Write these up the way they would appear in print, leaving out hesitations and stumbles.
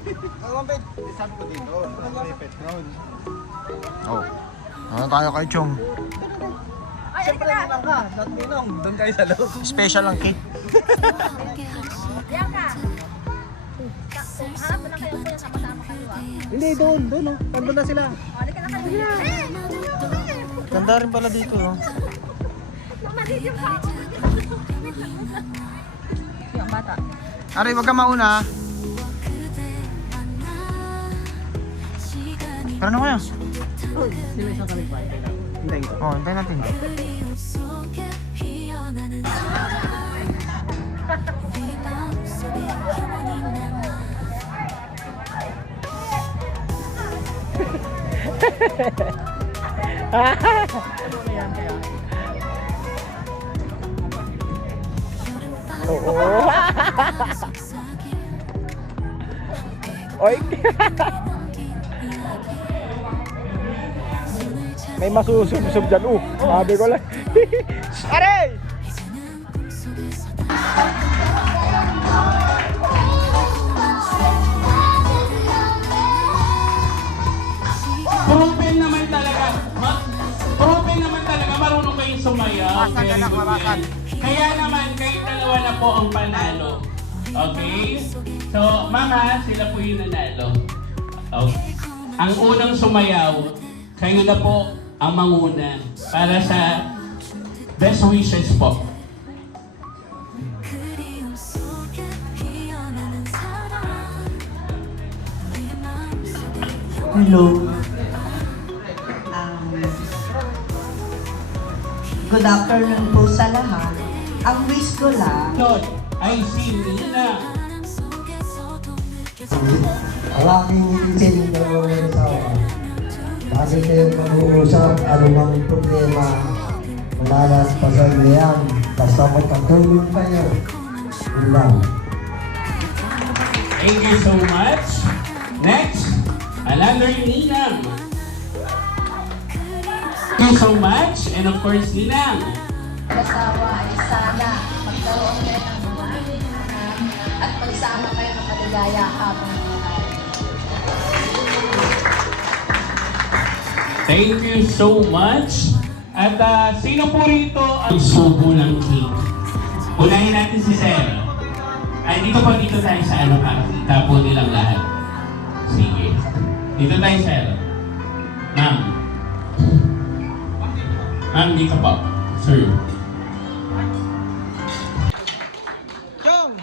Sabi ko dito, may Petron. Oh. Ano tayo kay Chong? Ay, Siyempre ninang ka, not ninong. Doon kayo sa loob. Special ang cake. Yan ka. Hanap mo lang kayo sa'yo, sama-sama kayo ah. Hindi, doon. Oh. Nandun na sila. Halika na kayo. Ganda rin pala dito, oh. Maliit yung pa. Yung bata. Aray, wag ka mauna. Tara na kaya. Sila isang kalipa. Hintayin ko. Oh, hintayin natin. Oo. Oy. May masusubsob dyan. Sabi ko lang. Aray! Proven naman talaga. Proven naman talaga. Marunong kayong sumayaw. Mawasan ka lang, mawasan. Kaya naman, kayo dalawa na po ang panalo. Okay? So, mama, sila po yung nanalo. Okay. Ang unang sumayaw, kayo na po ang manguna para sa best wishes po. Hello. Good afternoon po sa lahat. Ang wish ko lang, Lord, I see Nina. Ang aking itin ng mga asawa. Lagi kayong mag-uusap, anumang problema, malalampasan niya yan. Basta magpatulong kayo. Yun lang. Thank you so much. Next, another Ninang. Thank you so much. And of course, Ninang. Asawa ay sana magkaroon kayo ng bumili at magsama kayo ng maligaya habang buhay. Thank you so much. At sino po rito ang subo ng cake? Unahin natin si Sir. Ay, dito tayo sa ano para kita po nilang lahat. Sige. Dito tayo, Sir. Ma'am. Ma'am, dito po. Sir. Chong!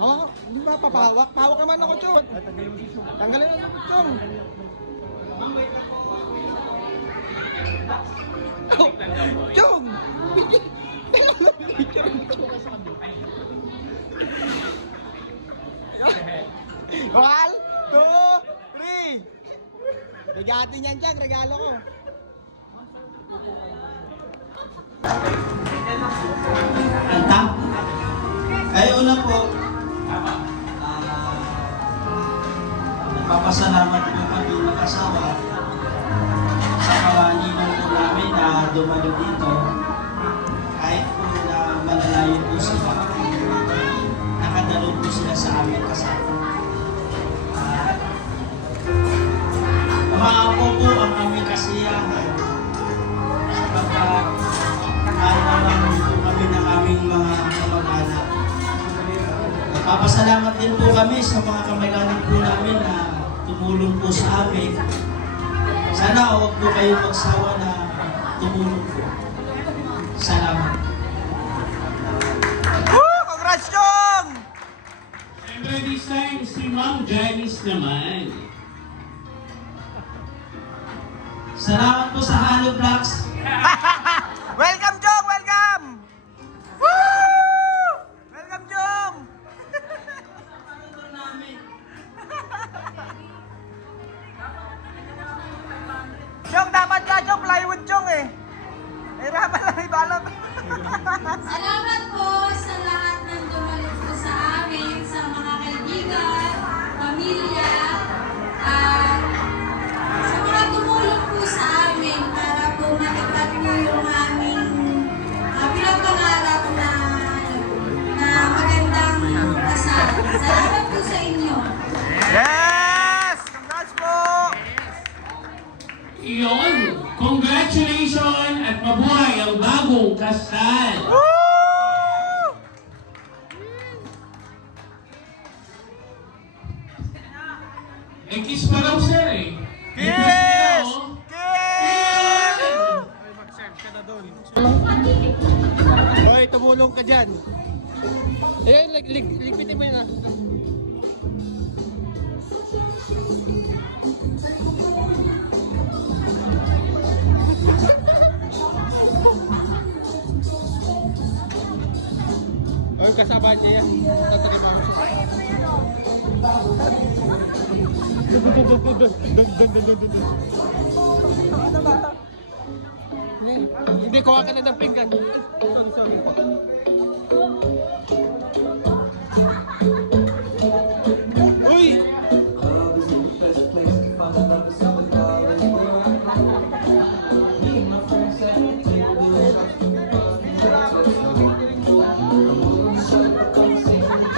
Hawak. Hindi ba papahawak? Pahawak naman ako, Chong. Tanggalin mo ako, Chong. Chong! One, two, three. Regalo yan dyan, regalo ko. Kanta? Ay, una po, nagpapasalamat po kami mag-asawa sa mga ninong po namin na dumalo dito. Kahit po na malalayo po sila, nakadalo po sila sa aming kasama. Umaapo po ang aming kasiyahan sapagkat naman po kami ng aming mga kamag-anak. Nagpapasalamat din po kami sa mga kamag-anak po namin na tumulong po sa amin. Sana huwag po kayong magsawa na tumulong po. Salamat. Congrats, Chong! Siyempre this time, si Ma'am Janice naman. Salamat po sa Halo Blocks. Welcome, Chong! Welcome! Woo! Welcome, Chong! Chong, dapat ka, Chong. Plywood, Chong, eh. Hirapan lang ibalot. Salamat po sa lahat ng dumalit po sa amin, sa mga kaibigan, pamilya, at sa mga tumulong po sa amin para po maipag kasal. Eh, kiss pa raw sir eh. Kiss! Hoy, tumulong ka dyan. Ayun, ligpitin mo yun ah. Ayun, kasama niya yan. Tatalima ko siya. Hindi, kuha ka na ng pinggan. Sorry. Uy!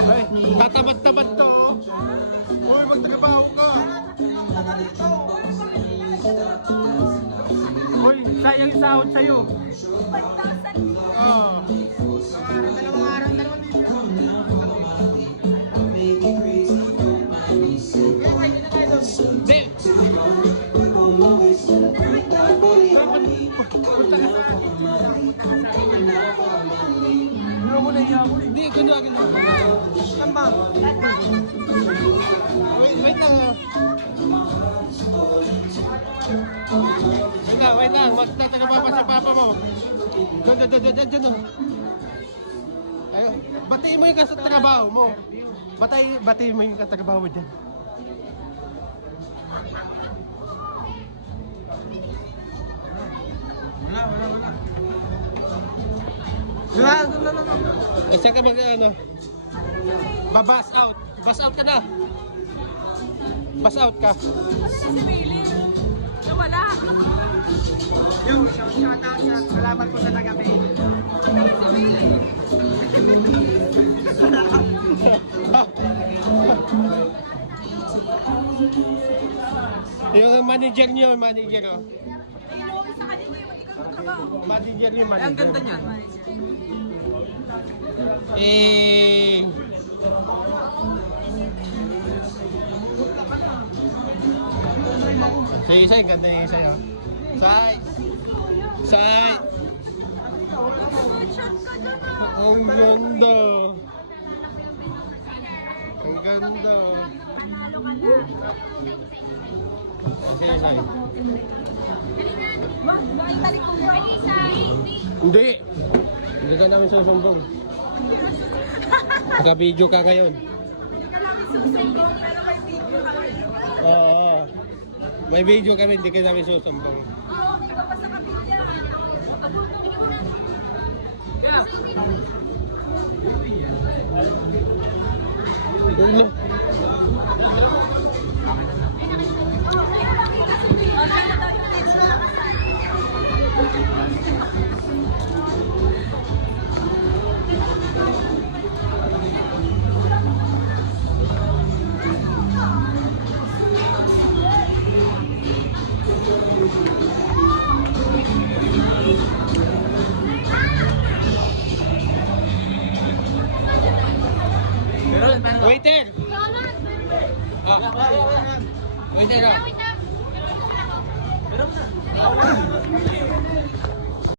Ay, tatamad-tamad to. Uy, magtagabaho ka. Uy, sayang yung sahod sa'yo. 5,000. Oo. Dalawang araw, dalawang libo. Hindi, ganda. Kambang. Wait lang. Wait lang. Magtatagawa pa si Papa mo. Doon. Ayun. Batiin mo yung katrabaho mo. Batiin mo yung katrabaho mo dyan. Wala. Saan ka ano? Babas out. Bus out ka na. Bus out ka. Si Maylin. Nawala. Yung shoutout sa salamat po sa nagabi. Yung manager niyo, manager ko. Inuwi sa kanila yung hindi ka magtrabaho. Manager niyo, manager. Ang ganda niyan. Say, ganda yung isa yun. Say! Shot ka dyan ah. Ang ganda! Ang ganda! Panalo ka na. Say. Ibalik ko ba? Hindi! Hindi ka namin susumbong. Naka-video ka ngayon. Hindi ka namin susumbong pero may video ka rin. Oo. May video kami, hindi ka namin susumbong. Oo, hindi ka pa sa kapilya. Ulo. Waiter! Waiter ah.